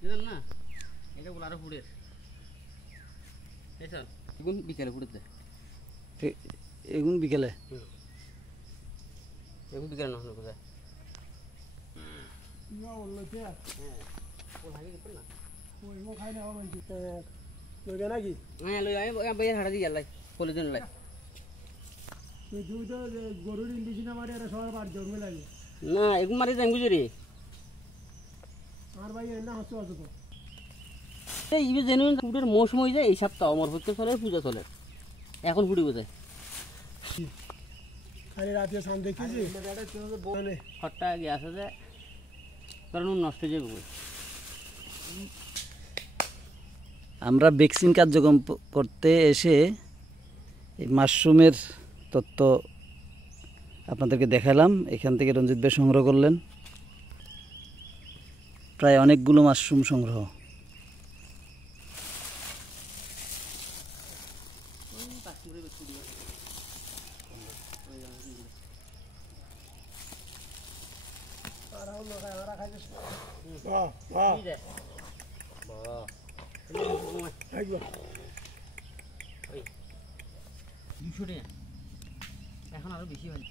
জানেন না এটা বলে আরো ফুড়ে এই স্যার এগুন বিকেলে ফুড়ে দেয় এগুন বিকেলে এগুন বিকেলে না হলো কোথায় না বললো যে হ্যাঁ ওল হাগি দিতেন না ওই মো খাই না আমার দিতে লইবে নাকি হ্যাঁ লই আমি বাইরে হাড়া দিয়ে যাই কলেজ লাই তুই তুই তো গরুর ইন্ডিশন মারি আর সবার বাড়ি জন্মে লাগে না এগুন মারি যাই বুঝি আমার ভাই না হচ্ছে অত তো এই যে জেনুইন ফুটের মৌসুম হয়ে যায় এই সপ্তাহ অমর ফুটতে চলে পূজা চলে এখন ফুটি বোঝায় খালি রাতে সাম দেখেছি খটটা গ্যাস আছে কারণ নষ্ট হয়ে যাবে আমরা ভ্যাকসিন কার্যক্রম করতে এসে এই মাশরুমের তত্ত্ব আপনাদেরকে দেখালাম। এখান থেকে রঞ্জিত ভাই সংগ্রহ করলেন প্রায় অনেকগুলো মাশরুম সংগ্রহ। এখন আরো বেশি হয়